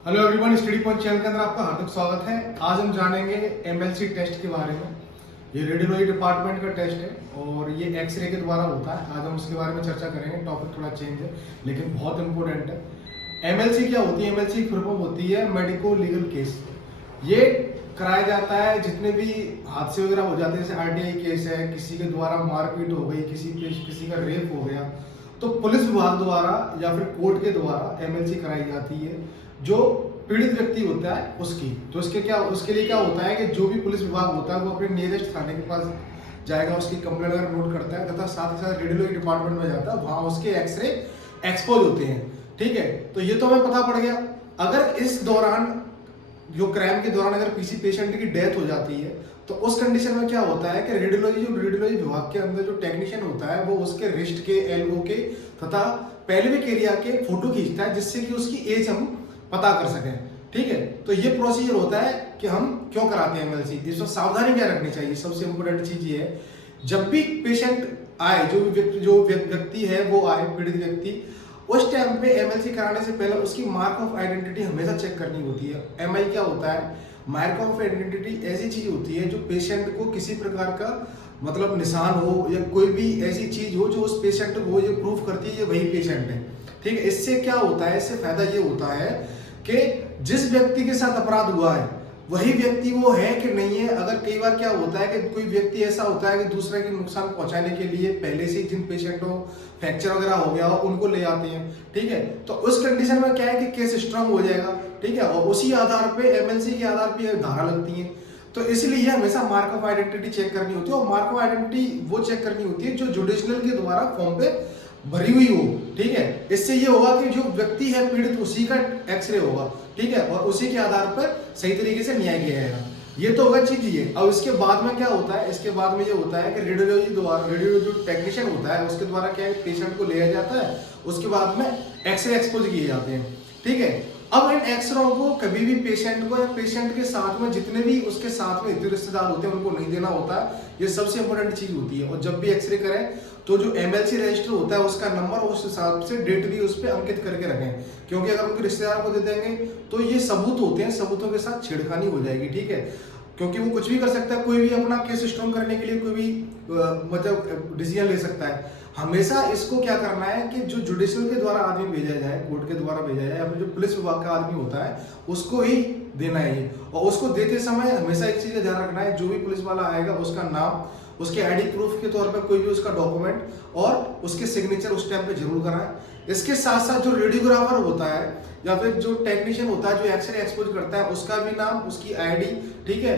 Hello everyone, study point channel के अंदर आपका हार्दिक स्वागत है। आज हम जानेंगे एमएलसी टेस्ट के बारे में। ये रेडियोलॉजी डिपार्टमेंट का टेस्ट है और ये एक्सरे के द्वारा होता है। आज हम उसके बारे में चर्चा करेंगे। टॉपिक थोड़ा चेंज है लेकिन बहुत इंपॉर्टेंट है। एमएलसी क्या होती है? एमएलसी फुल फॉर्म होती है मेडिको लीगल केस। ये कराया जाता है जितने भी हादसे वगैरह हो जाते हैं, जैसे आरटीआई केस है, किसी के द्वारा मारपीट हो गई, किसी का रेप हो गया, तो पुलिस विभाग द्वारा या फिर कोर्ट के द्वारा एमएलसी कराई जाती है जो पीड़ित व्यक्ति होता है उसकी। तो उसके लिए क्या होता है कि जो भी पुलिस विभाग होता है वो अपने नियरेस्ट थाने के पास जाएगा, उसकी कंप्लेंट अगर नोट करता है तथा साथ ही साथ रेडियोलॉजी डिपार्टमेंट में जाता है, वहां उसके एक्सरे एक्सपोज होते हैं। ठीक है, तो ये तो हमें पता पड़ गया। अगर इस दौरान जो क्राइम के दौरान अगर किसी पेशेंट की डेथ हो जाती है तो उस कंडीशन में क्या होता है कि रेडियोलॉजी विभाग के अंदर जो टेक्नीशियन होता है वो उसके रिस्ट के, एल्बो के तथा पेल्विक एरिया के फोटो खींचता है जिससे कि उसकी एज हम पता कर सकें। ठीक है, तो ये प्रोसीजर होता है कि हम क्यों कराते हैं एमएलसी। इसमें सावधानी क्या रखनी चाहिए? सबसे इंपोर्टेंट चीज ये है, जब भी पेशेंट आए, जो व्यक्ति है वो आए, पीड़ित व्यक्ति, उस टाइम पे एमएलसी कराने से पहले उसकी मार्क ऑफ आइडेंटिटी हमेशा चेक करनी होती है। एमआई क्या होता है? मार्क ऑफ आइडेंटिटी ऐसी चीज होती है जो पेशेंट को किसी प्रकार का मतलब निशान हो या कोई भी ऐसी चीज हो जो उस पेशेंट को ये प्रूफ करती है ये वही पेशेंट है। ठीक है, इससे क्या होता है? इससे फायदा ये होता है कि जिस व्यक्ति के साथ अपराध हुआ है वही व्यक्ति वो है कि नहीं है। अगर कई बार क्या होता है कि कोई व्यक्ति ऐसा होता है कि दूसरे के नुकसान पहुंचाने के लिए पहले से जिन पेशेंटों फ्रैक्चर वगैरह हो गया हो उनको ले आते हैं। ठीक है, तो उस कंडीशन में क्या है कि केस स्ट्रांग हो जाएगा। ठीक है, और उसी आधार पे एमएलसी के आधार पे धारा लगती है। तो इसलिए हमेशा मार्क ऑफ आइडेंटिटी चेक करनी होती है और मार्क ऑफ आइडेंटिटी वो चेक करनी होती है जो जुडिशनल के द्वारा फॉर्म पे भरी हुई हो। ठीक है, इससे ये होगा कि जो व्यक्ति है पीड़ित उसी का एक्सरे होगा। ठीक है, और उसी के आधार पर सही तरीके से न्याय किया जाएगा। ये तो होगा चीज ये। अब इसके बाद में क्या होता है? इसके बाद में ये होता है कि रेडियोलॉजी जो टेक्नीशियन होता है उसके द्वारा क्या है, पेशेंट को लिया जाता है, उसके बाद में एक्सरे एक्सपोज किए जाते हैं। ठीक है, अब इन एक्सरे को कभी भी पेशेंट को या पेशेंट के साथ में जितने भी उसके साथ में रिश्तेदार होते हैं उनको नहीं देना होता है। ये सबसे इंपॉर्टेंट चीज होती है। और जब भी एक्सरे करें तो जो एमएलसी रजिस्टर होता है उसका नंबर उस हिसाब से डेट भी उस पर अंकित करके रखें, क्योंकि अगर उनके रिश्तेदार को दे देंगे तो ये सबूत होते हैं, सबूतों के साथ छेड़खानी हो जाएगी। ठीक है, क्योंकि वो कुछ भी कर सकता है, कोई भी अपना केस स्ट्रॉन्ग करने के लिए कोई भी मतलब डिसीजन ले सकता है। हमेशा इसको क्या करना है कि जो जुडिशियल के द्वारा आदमी भेजा जाए, कोर्ट के द्वारा भेजा जाए, या फिर जो पुलिस विभाग का आदमी होता है उसको ही देना है। और उसको देते समय हमेशा एक चीज का ध्यान रखना है, जो भी पुलिस वाला आएगा उसका नाम, उसके आईडी प्रूफ के तौर पर कोई भी उसका डॉक्यूमेंट और उसके सिग्नेचर उस टाइम पे जरूर कराएं। इसके साथ साथ जो रेडियोग्राफर होता है या फिर जो टेक्नीशियन होता है जो एक्सरे एक्सपोज करता है उसका भी नाम, उसकी आईडी, ठीक है,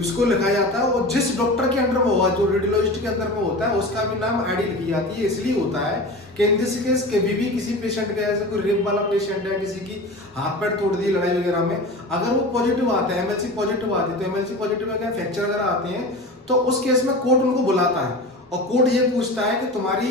उसको लिखा जाता है। और जिस डॉक्टर के अंडर में होगा, जो रेडियोलॉजिस्ट के अंदर में होता है, उसका भी नाम आईडी लिखी जाती है। इसलिए होता है कि इन दिस केस कभी भी किसी पेशेंट का, जैसे कोई रेप वाला पेशेंट है, किसी की हाथ पैर तोड़ दिए लड़ाई वगैरह में, अगर वो पॉजिटिव आता है, एमएलसी पॉजिटिव आती है, तो एमएलसी पॉजिटिव में क्या फ्रैक्चर वगैरह आते हैं, तो उस केस में कोर्ट उनको बुलाता है और कोर्ट ये पूछता है कि तुम्हारी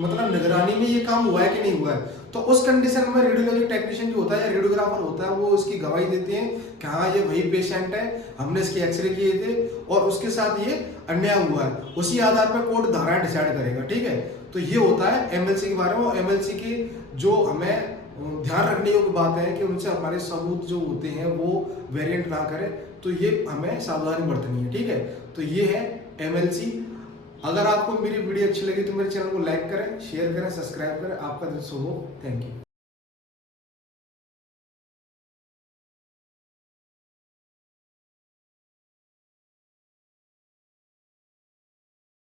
मतलब निगरानी में ये काम हुआ है कि नहीं हुआ है। तो उस कंडीशन में रेडियोलॉजी टेक्नीशियन जो होता है या रेडियोग्राफर होता है वो उसकी गवाही देते हैं कि हाँ ये वही पेशेंट है, हमने इसके एक्सरे किए थे और उसके साथ ये अन्याय हुआ है। उसी आधार पर कोर्ट धारा डिसाइड करेगा। ठीक है, तो ये होता है एमएलसी के बारे में। और एमएलसी की जो हमें ध्यान रखने योग्य बात है कि उनसे हमारे सबूत जो होते हैं वो वेरिएंट ना करें, तो ये हमें सावधानी बरतनी है। ठीक है, तो ये है एमएलसी। अगर आपको मेरी वीडियो अच्छी लगी तो मेरे चैनल को लाइक करें, शेयर करें, सब्सक्राइब करें। आपका दिन शुभ हो। Thank you.